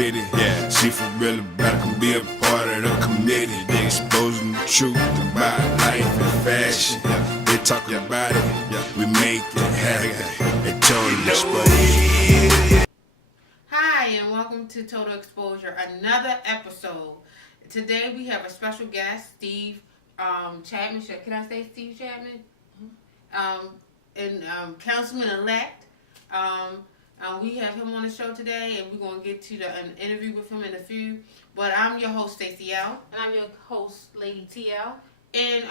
city. Yeah. She for real about to be a part of the committee. They exposing the truth about life and fashion. They talking about it, we make it happen. They total exposure. Hi, and welcome to Total Exposure, another episode. Today we have a special guest, Steve Chapman. Can I say Steve Chapman? Councilman-elect. We have him on the show today, and we're going to get to an interview with him in a few. But I'm your host, Stacey L. And I'm your host, Lady TL. And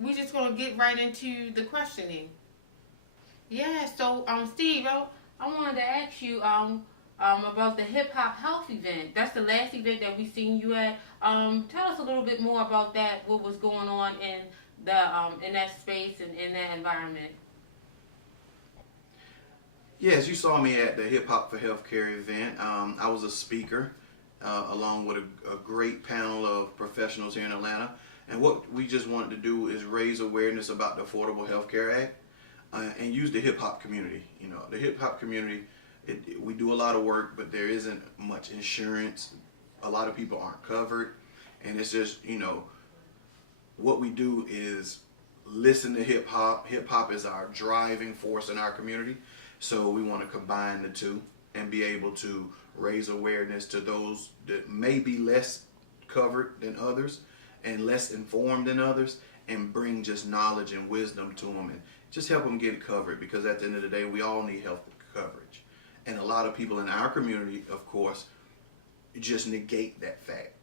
we're just going to get right into the questioning. Yeah, so Steve, I wanted to ask you about the Hip Hop Health event. That's the last event that we've seen you at. Tell us a little bit more about that, what was going on in that space and in that environment. Yes, you saw me at the Hip Hop for Healthcare event. I was a speaker along with a great panel of professionals here in Atlanta. And what we just wanted to do is raise awareness about the Affordable Health Care Act and use the hip hop community. You know, the hip hop community, we do a lot of work, but there isn't much insurance. A lot of people aren't covered. And it's just, you know, what we do is listen to hip hop. Hip hop is our driving force in our community. So we want to combine the two and be able to raise awareness to those that may be less covered than others and less informed than others, and bring just knowledge and wisdom to them and just help them get it covered, because at the end of the day, we all need health coverage. And a lot of people in our community, of course, just negate that fact.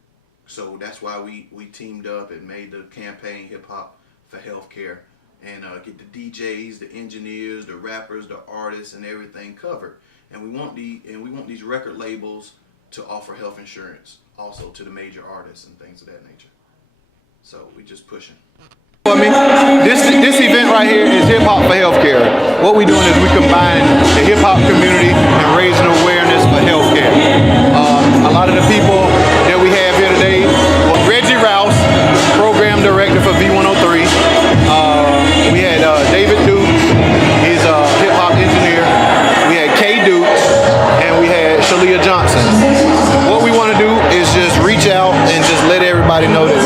So that's why we teamed up and made the campaign Hip Hop for Healthcare, and get the DJs, the engineers, the rappers, the artists, and everything covered. And we want these record labels to offer health insurance also to the major artists and things of that nature. So we just pushing. This event right here is Hip Hop for Healthcare. What we're doing is we combine the hip hop community and raising awareness for healthcare. A lot of the people that we have here today, Reggie Rouse, program director for V103. We had David Dukes, he's a hip hop engineer. We had Kay Dukes, and we had Shalia Johnson. What we want to do is just reach out and just let everybody know that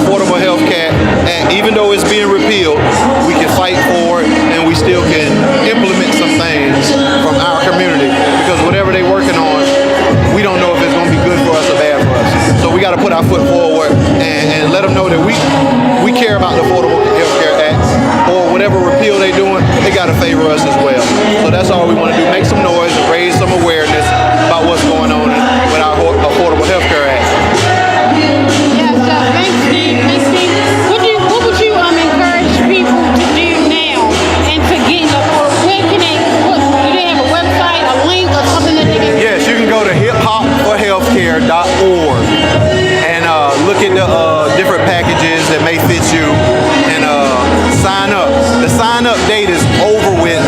Affordable Health Care, and even though it's being repealed, we can fight for it, and we still can implement some things from our community, because whatever they're working on, we don't know if it's going to be good for us or bad for us. So we got to put our foot forward and let them know that we care about the Affordable Health Care Act, or whatever repeal they're doing, they got to favor us as well. So that's all we want to do, make some noise and raise some awareness about what's going on with our Affordable Health Care Act. Yes, thanks, Steve. What would you encourage people to do now and to get where can do they have a website, a link, or something that they can? Yes, you can go to hiphopforhealthcare.org and look at the different packages that may fit you and sign up. The sign up date is over with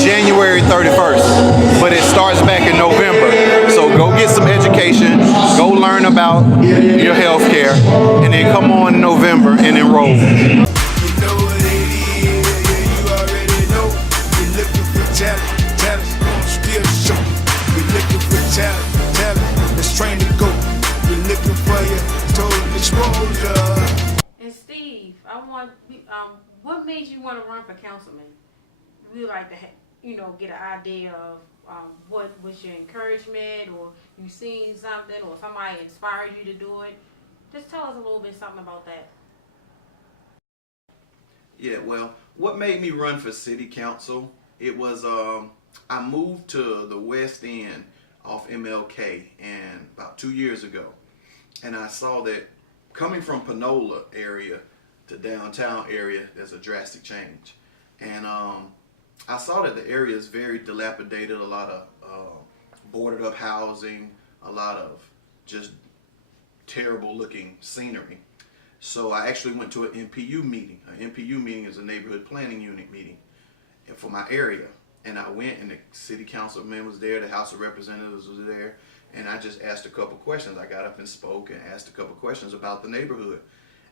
January 31st, but it starts back in November. So go get some education, go learn about your health care, and then come on in November and enroll. And Steve, what made you want to run for councilman? We like to, get an idea of what was your encouragement, or you seen something, or somebody inspired you to do it. Just tell us a little bit something about that. Yeah, well, what made me run for city council, it was I moved to the West End off MLK and about 2 years ago, and I saw that coming from Panola area to downtown area, there's a drastic change. And I saw that the area is very dilapidated, a lot of boarded up housing, a lot of just terrible looking scenery. So I actually went to an NPU meeting. An NPU meeting is a neighborhood planning unit meeting for my area. And I went, and the city councilman was there, the House of Representatives was there, and I just asked a couple questions. I got up and spoke and asked a couple questions about the neighborhood.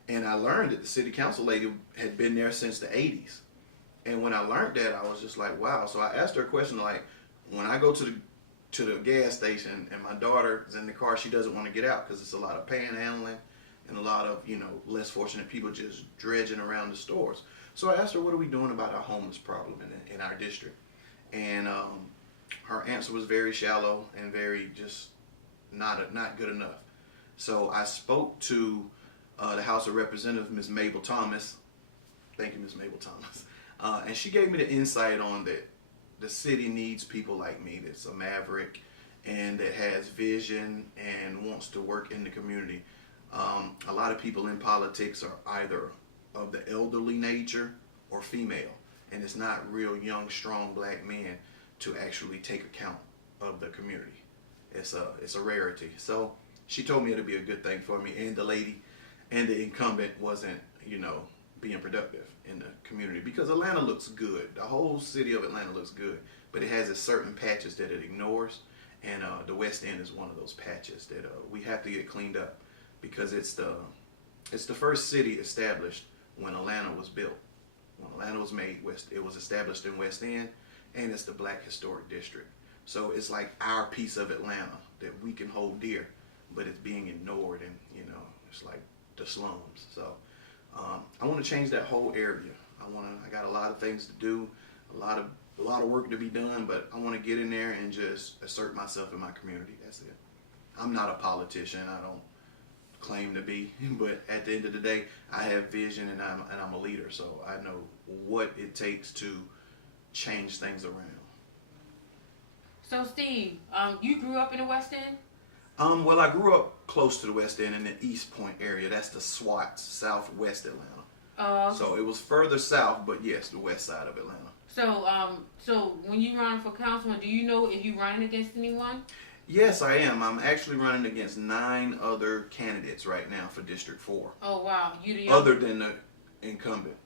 And I learned that the city council lady had been there since the 80s. And when I learned that, I was just like, wow. So I asked her a question like, when I go to the to the gas station, and my daughter is in the car. She doesn't want to get out because it's a lot of panhandling and a lot of, less fortunate people just dredging around the stores. So I asked her, what are we doing about our homeless problem in our district? And her answer was very shallow and very just not good enough. So I spoke to the House of Representatives, Ms. Mabel Thomas. Thank you, Ms. Mabel Thomas. And she gave me the insight on that the city needs people like me that's a maverick and that has vision and wants to work in the community. A lot of people in politics are either of the elderly nature or female, and it's not real young, strong black men to actually take account of the community. It's a rarity. So she told me it'd be a good thing for me, and the lady and the incumbent wasn't, being productive in the community, because Atlanta looks good. The whole city of Atlanta looks good, but it has its certain patches that it ignores, and the West End is one of those patches that we have to get cleaned up, because it's the first city established when Atlanta was built. When Atlanta was made, it was established in West End, and it's the Black Historic District. So it's like our piece of Atlanta that we can hold dear, but it's being ignored, and it's like the slums. So I want to change that whole area. I got a lot of things to do, a lot of work to be done, but I want to get in there and just assert myself in my community. That's it. I'm not a politician. I don't claim to be, but at the end of the day, I have vision, and I'm a leader. So I know what it takes to change things around. So Steve, you grew up in the West End? Well, I grew up close to the West End in the East Point area. That's the SWATs, Southwest Atlanta. So it was further south, but yes, the west side of Atlanta. So when you run for councilman, do you know if you're running against anyone? Yes, I am. I'm actually running against 9 other candidates right now for District 4. Oh, wow. You the youngest? Other than the incumbent.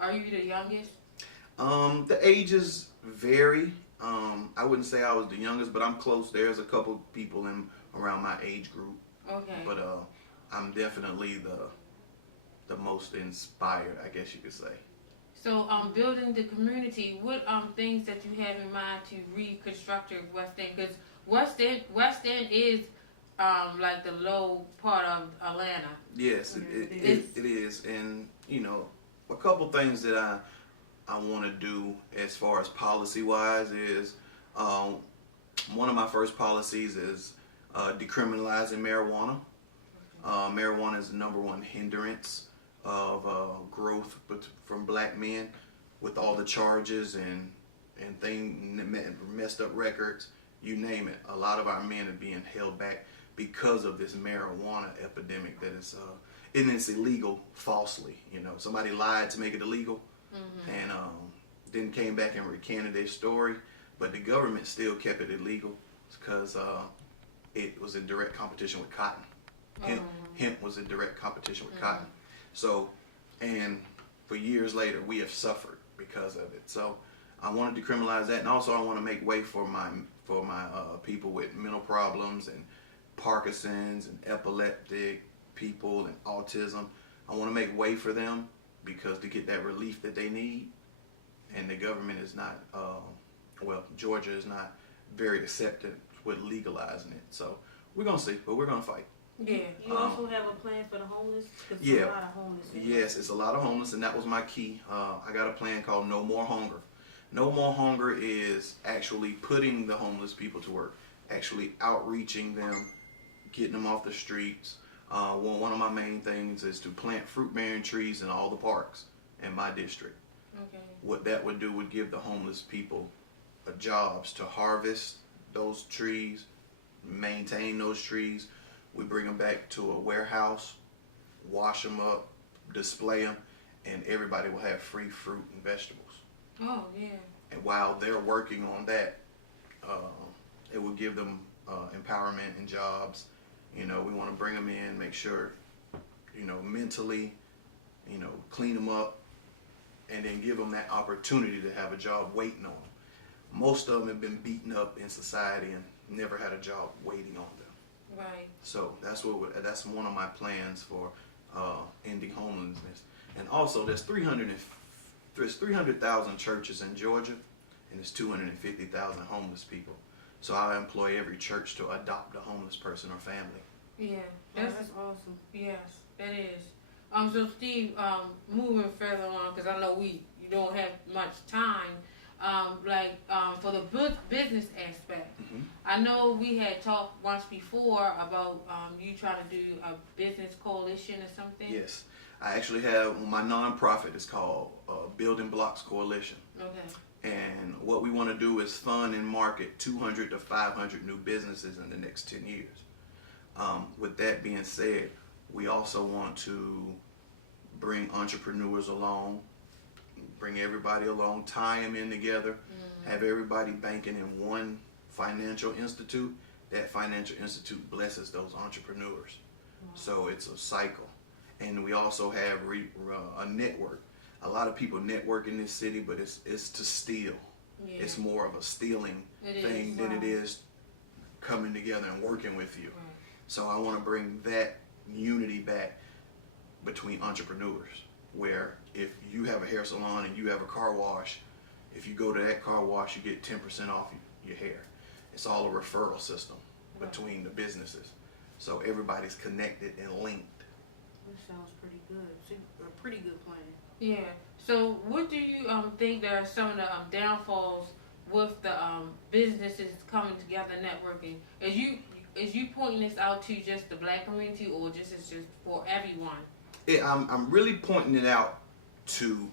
Are you the youngest? The ages vary. I wouldn't say I was the youngest, but I'm close. There's a couple people around my age group. Okay. But I'm definitely the most inspired, I guess you could say. So, building the community, what things that you have in mind to reconstruct your West End? Because West End is like the low part of Atlanta. Yes, it is. And, a couple things that I want to do as far as policy-wise is, one of my first policies is decriminalizing marijuana. Marijuana is the #1 hindrance of growth from black men, with all the charges and messed up records, you name it. A lot of our men are being held back because of this marijuana epidemic that is, and it's illegal falsely. Somebody lied to make it illegal, and then came back and recanted their story, but the government still kept it illegal because it was in direct competition with cotton. Hemp was in direct competition with cotton. So, and for years later, we have suffered because of it. So, I want to decriminalize that, and also I want to make way for my people with mental problems and Parkinson's and epileptic people and autism. I want to make way for them, because to get that relief that they need, and the government is not, Georgia is not very acceptant with legalizing it. So we're gonna see, but we're gonna fight. Yeah. You also have a plan for the homeless? 'Cause Yeah. there's a lot of homeless. Yes, it's a lot of homeless, and that was my key. I got a plan called No More Hunger. No More Hunger is actually putting the homeless people to work, actually outreaching them, getting them off the streets. One of my main things is to plant fruit-bearing trees in all the parks in my district. Okay. What that would do would give the homeless people jobs to harvest those trees, maintain those trees. We bring them back to a warehouse, wash them up, display them, and everybody will have free fruit and vegetables. Oh, yeah. And while they're working on that, it will give them empowerment and jobs. We want to bring them in, make sure, mentally, clean them up, and then give them that opportunity to have a job waiting on them. Most of them have been beaten up in society and never had a job waiting on them. Right. So that's one of my plans for ending homelessness. And also, there's 300,000 churches in Georgia, and there's 250,000 homeless people. So I employ every church to adopt a homeless person or family. Yeah, That's awesome. yes, that is. So Steve, moving further along, because I know you don't have much time. For the business aspect, I know we had talked once before about you trying to do a business coalition or something. Yes, I actually have my nonprofit is called Building Blocks Coalition. Okay. And what we want to do is fund and market 200 to 500 new businesses in the next 10 years. With that being said, we also want to bring entrepreneurs along, bring everybody along, tie them in together, have everybody banking in one financial institute. That financial institute blesses those entrepreneurs. So it's a cycle. And we also have a network. A lot of people network in this city, but it's to steal. Yeah. It's more of a stealing thing than it is coming together and working with you. Right. So I want to bring that unity back between entrepreneurs, where if you have a hair salon and you have a car wash, if you go to that car wash, you get 10% off your hair. It's all a referral system between the businesses. So everybody's connected and linked. That sounds pretty good. It's a pretty good plan. Yeah. So what do you think that are some of the downfalls with the businesses coming together, networking? Is you pointing this out to just the black community, or it's just for everyone? I'm really pointing it out to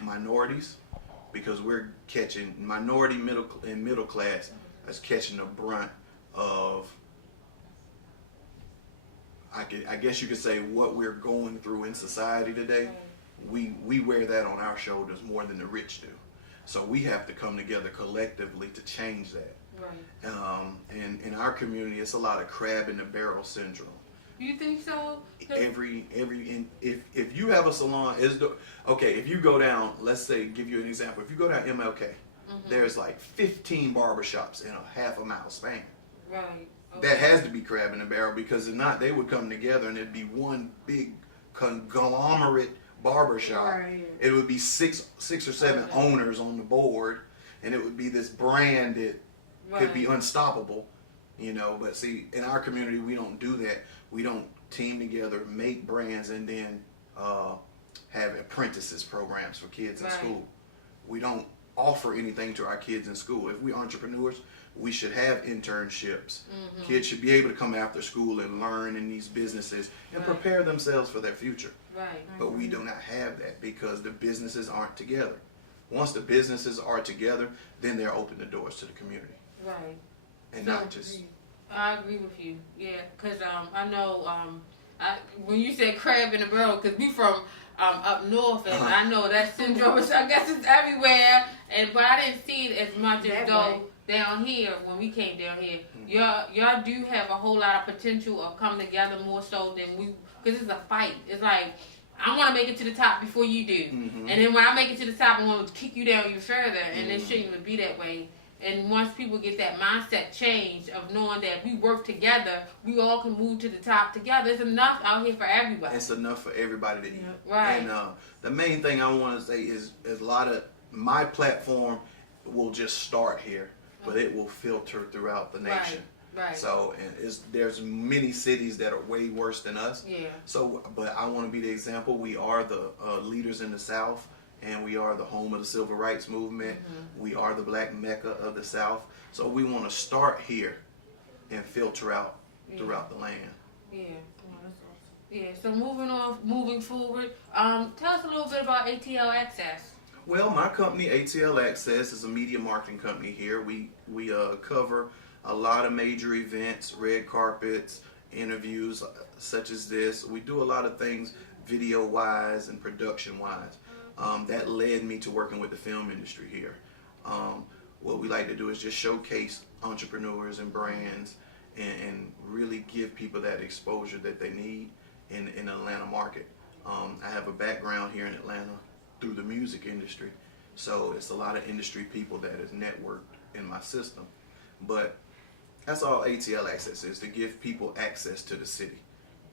minorities, because we're catching middle class is catching the brunt of, I guess you could say, what we're going through in society today. We wear that on our shoulders more than the rich do. So we have to come together collectively to change that. Right. And in our community, it's a lot of crab in the barrel syndrome. You think so? If you have a salon, if you go down, let's say, give you an example. If you go down MLK, there's like 15 barbershops in a half a mile span. Right. Okay. That has to be crab in the barrel, because if not, they would come together and it'd be one big conglomerate barbershop. Right. It would be six or seven owners on the board, and it would be this brand that could be unstoppable, But see, in our community, we don't do that. We don't team together, make brands, and then have apprentices programs for kids in school. We don't offer anything to our kids in school. If we're entrepreneurs, we should have internships. Kids should be able to come after school and learn in these businesses and prepare themselves for their future. Right. But we do not have that because the businesses aren't together. Once the businesses are together, then they're open the doors to the community. Right. And So, not just... I agree with you. Yeah, because I know when you said crab in the barrel, because we from up north, and I know that syndrome is, I guess it's everywhere, but I didn't see it as much as though down here, when we came down here, y'all do have a whole lot of potential of coming together more so than we, because it's a fight. It's like, I want to make it to the top before you do. And then when I make it to the top, I want to kick you down even further, and it shouldn't even be that way. And once people get that mindset change of knowing that we work together, we all can move to the top together. It's enough out here for everybody. It's enough for everybody to eat. Right. And the main thing I want to say is a lot of my platform will just start here, but it will filter throughout the nation. Right. So there's many cities that are way worse than us. Yeah. So, but I want to be the example. We are the leaders in the South. And we are the home of the civil rights movement. We are the black mecca of the South. So we want to start here and filter out throughout the land. Yeah. Oh, that's awesome. Yeah. So moving forward, tell us a little bit about ACL Access. Well, my company, ACL Access, is a media marketing company here. We cover a lot of major events, red carpets, interviews such as this. We do a lot of things video-wise and production-wise. That led me to working with the film industry here. What we like to do is just showcase entrepreneurs and brands and really give people that exposure that they need in the Atlanta market. I have a background here in Atlanta through the music industry, so it's a lot of industry people that is networked in my system. But that's all ACL Access is, to give people access to the city,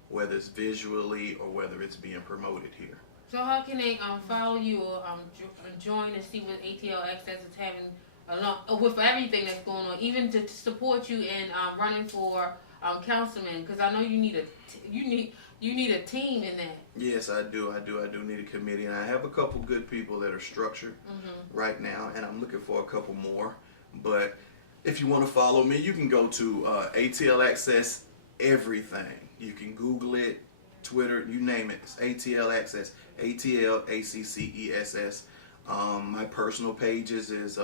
whether it's visually or whether it's being promoted here. So how can they follow you or join and see what ACL Access is having along with everything that's going on, even to support you in running for councilman, because I know you need a team in that. Yes, I do. I do need a committee, and I have a couple good people that are structured right now, and I'm looking for a couple more. But if you want to follow me, you can go to ATL Access everything. You can Google it, Twitter, you name it. It's ATL Access, ATLACCESS. My personal pages is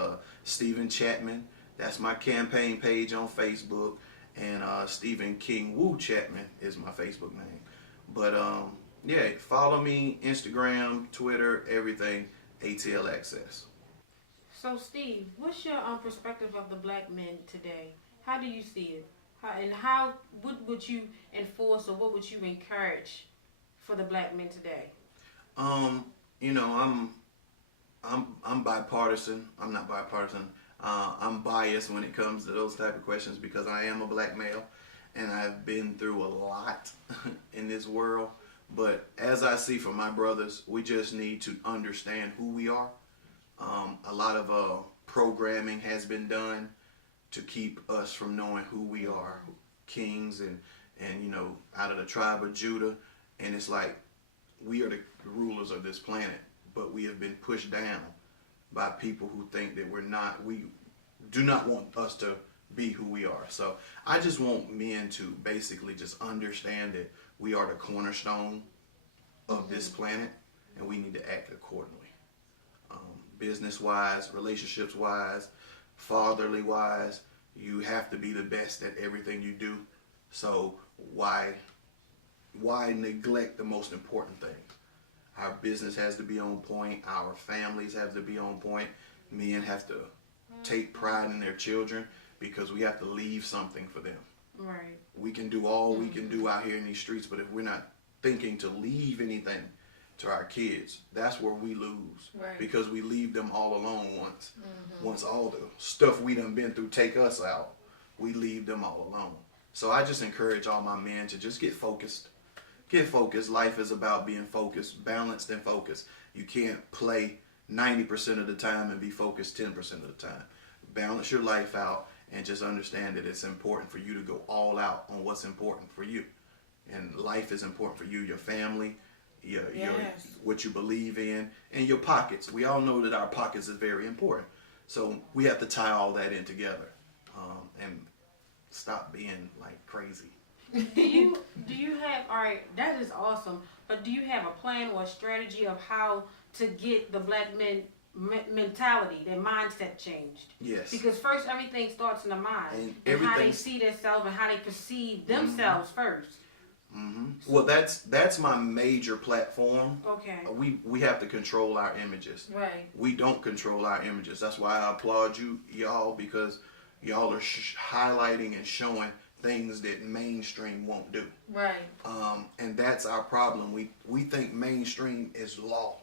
Stephen Chapman. That's my campaign page on Facebook, and Stephen King Woo Chapman is my Facebook name. But yeah, follow me, Instagram, Twitter, everything, ATL Access. So, Steve, what's your perspective of the black men today? How do you see it? What would you enforce, or what would you encourage for the black men today? You know, I'm bipartisan. I'm not bipartisan. I'm biased when it comes to those type of questions because I am a black male, and I've been through a lot in this world. But as I see from my brothers, we just need to understand who we are. A lot of programming has been done to keep us from knowing who we are, kings and you know, out of the tribe of Judah. And it's like we are the rulers of this planet, but we have been pushed down by people who think that we do not want us to be who we are. So I just want men to basically just understand that we are the cornerstone of this planet, and we need to act accordingly. Business-wise, relationships-wise, fatherly-wise, you have to be the best at everything you do. So why neglect the most important thing? Our business has to be on point. Our families have to be on point. Men have to take pride in their children because we have to leave something for them. Right. We can do all we can do out here in these streets, but if we're not thinking to leave anything to our kids, that's where we lose. Right. Because we leave them all alone once. Once all the stuff we done been through take us out, we leave them all alone. So I just encourage all my men to just get focused. Get focused. Life is about being focused, balanced and focused. You can't play 90% of the time and be focused 10% of the time. Balance your life out and just understand that it's important for you to go all out on what's important for you. And life is important for you, your family, your what you believe in, and your pockets. We all know that our pockets is very important. So we have to tie all that in together and stop being like crazy. Do you have, all right, that is awesome, but do you have a plan or a strategy of how to get the black men mentality, their mindset changed? Yes. Because first everything starts in the mind, And how they see themselves and how they perceive themselves first. Well, that's my major platform. Okay. We have to control our images. Right. We don't control our images. That's why I applaud y'all, because y'all are highlighting and showing things that mainstream won't do. Right. And that's our problem. We think mainstream is law,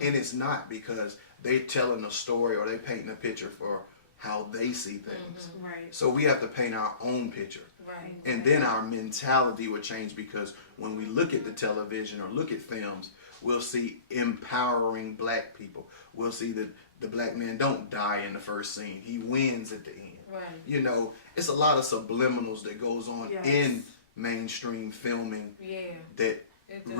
and it's not, because they're telling a story or they painting a picture for how they see things. Right. So we have to paint our own picture. Right. And then our mentality will change, because when we look at the television or look at films, we'll see empowering black people. We'll see that the black man don't die in the first scene. He wins at the end. Right. You know, it's a lot of subliminals that goes on Yes. in mainstream filming Yeah. that It does.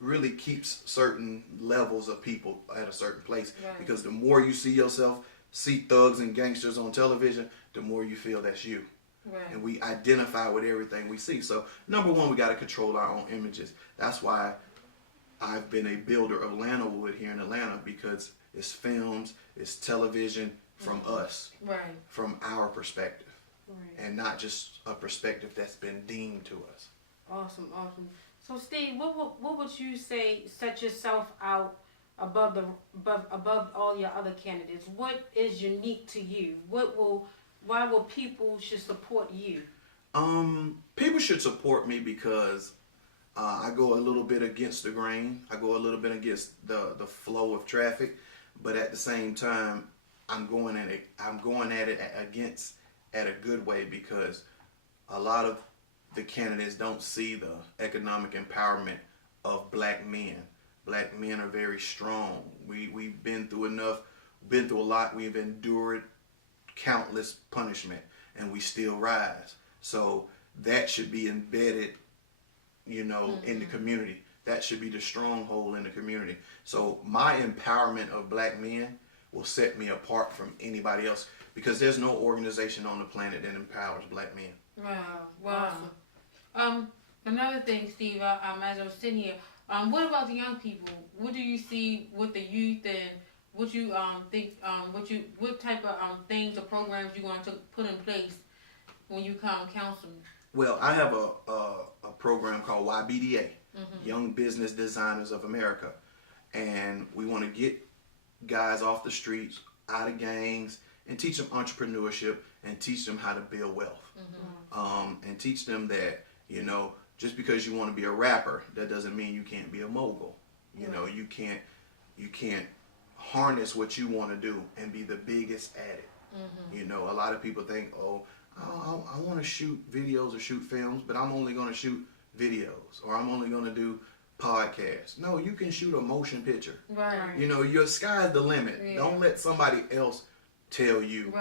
really keeps certain levels of people at a certain place. Right. Because the more you see thugs and gangsters on television, the more you feel that's you. Right. And we identify with everything we see. So number one, we got to control our own images. That's why I've been a builder of Atlanta-wood here in Atlanta, because it's films, it's television from us, Right. from our perspective, Right. and not just a perspective that's been deemed to us. Awesome. So Steve, what would you say set yourself out above all your other candidates? What is unique to you? Why will people should support you? People should support me because I go a little bit against the grain. I go a little bit against the flow of traffic, but at the same time, I'm going at it at a good way, because a lot of the candidates don't see the economic empowerment of black men. Black men are very strong. We've been through enough, been through a lot. We've endured countless punishment, and we still rise. So that should be embedded, in the community. That should be the stronghold in the community. So my empowerment of black men will set me apart from anybody else, because there's no organization on the planet that empowers black men. Wow. Another thing, Steve, as I was sitting here, what about the young people? What do you see with the youth, and what you think? What type of things or programs you want to put in place when you come counseling? Well, I have a program called YBDA, Young Business Designers of America, and we want to get guys off the streets, out of gangs, and teach them entrepreneurship and teach them how to build wealth, and teach them that just because you want to be a rapper, that doesn't mean you can't be a mogul. You can't harness what you want to do and be the biggest at it. A lot of people think, I want to shoot videos or shoot films, but I'm only going to shoot videos, or I'm only going to do podcasts. No, you can shoot a motion picture. Right. Your sky's the limit. Yeah. Don't let somebody else tell you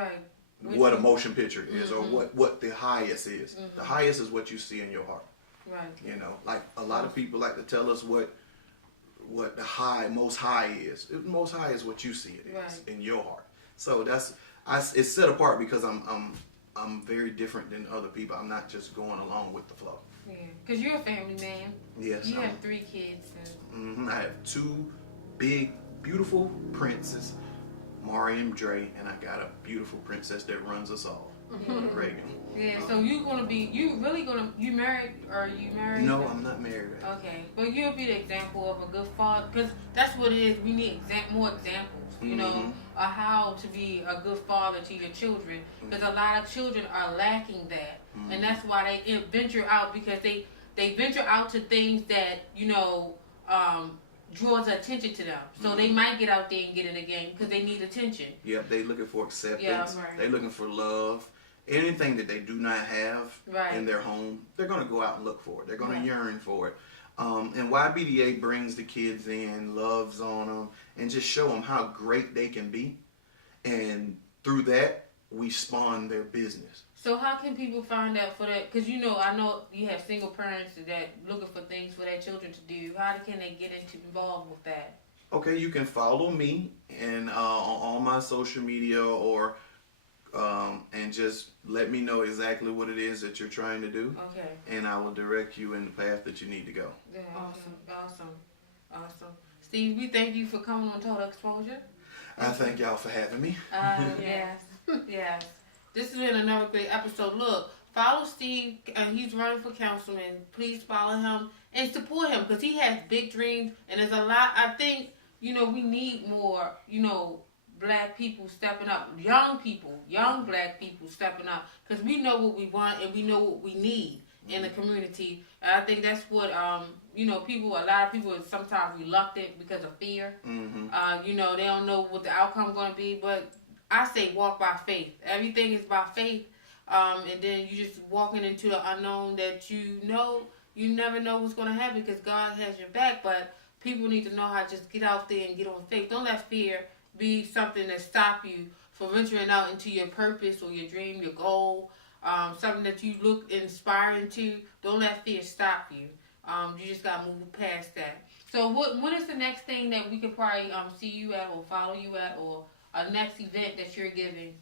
what a motion picture is, or what the highest is. The highest is what you see in your heart. Right. Like a lot of people like to tell us what the most high is. The most high is what you see it is in your heart. So it's set apart because I'm very different than other people. I'm not just going along with the flow. Yeah, because you're a family man. Yes. You have 3 kids. I have 2 big, beautiful princes, Mari and Dre, and I got a beautiful princess that runs us all, Reagan. Yeah, so you married, or are you married? No, I'm not married. Okay, but you'll be the example of a good father, because that's what it is. We need more examples, of how to be a good father to your children, because a lot of children are lacking that, and that's why they venture out, because they venture out to things that draws attention to them. So they might get out there and get in the game because they need attention. Yep, they looking for acceptance. Yeah, right. They looking for love. Anything that they do not have in their home, they're going to go out and look for it. They're going to yearn for it. And YBDA brings the kids in, loves on them, and just show them how great they can be. And through that, we spawn their business. So how can people find out for that? Because I know you have single parents that looking for things for their children to do. How can they get involved with that? Okay, you can follow me and on all my social media, or and just let me know exactly what it is that you're trying to do. Okay. And I will direct you in the path that you need to go. Yeah, awesome. Steve, we thank you for coming on Total Exposure. I thank y'all for having me. Yes. This has been another great episode. Look, follow Steve, and he's running for councilman. Please follow him and support him, because he has big dreams, and there's a lot. I think, we need more, black people stepping up, young black people stepping up, because we know what we want and we know what we need in the community. And I think that's what, a lot of people are sometimes reluctant because of fear. They don't know what the outcome going to be, but I say walk by faith. Everything is by faith, and then you just walking into the unknown that you never know what's going to happen, because God has your back. But people need to know how to just get out there and get on faith. Don't let fear be something that stop you from venturing out into your purpose or your dream, your goal, something that you look inspiring to. Don't let fear stop you. You just got to move past that. So what is the next thing that we could probably see you at, or follow you at, or a next event that you're giving,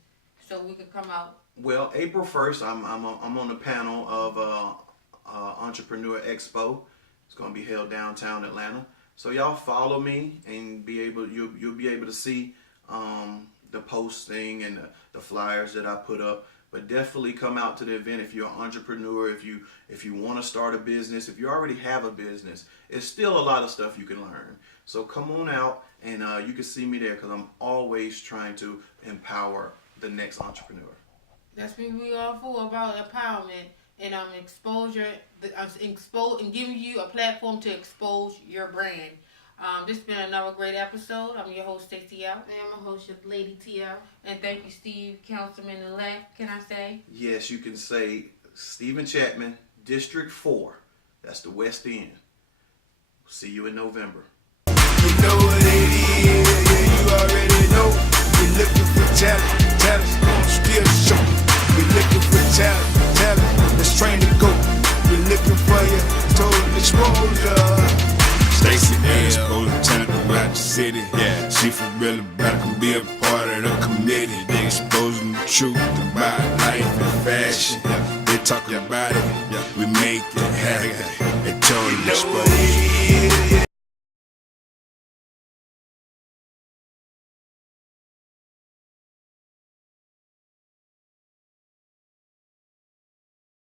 so we could come out? Well, April 1st, I'm on the panel of Entrepreneur Expo. It's going to be held downtown Atlanta. So y'all follow me, and you'll be able to see the posting and the flyers that I put up. But definitely come out to the event if you're an entrepreneur, if you want to start a business, if you already have a business. It's still a lot of stuff you can learn. So come on out, and you can see me there, because I'm always trying to empower the next entrepreneur. That's what we all for, about empowerment and exposure, and giving you a platform to expose your brand. This has been another great episode. I'm your host, Stacey L. And I'm a host, Lady TL. And thank you, Steve, Councilman-elect. Can I say? Yes, you can say Stephen Chapman, District 4. That's the West End. See you in November. You know what it is, yeah, you already know. You're looking for talent on the street. Xposure. Stacy Xposure, turn throughout the city. Yeah, she for real about it, can be a part of the committee. They exposing the truth about life and fashion. They talk about it, we make it happen. They told you Xposure.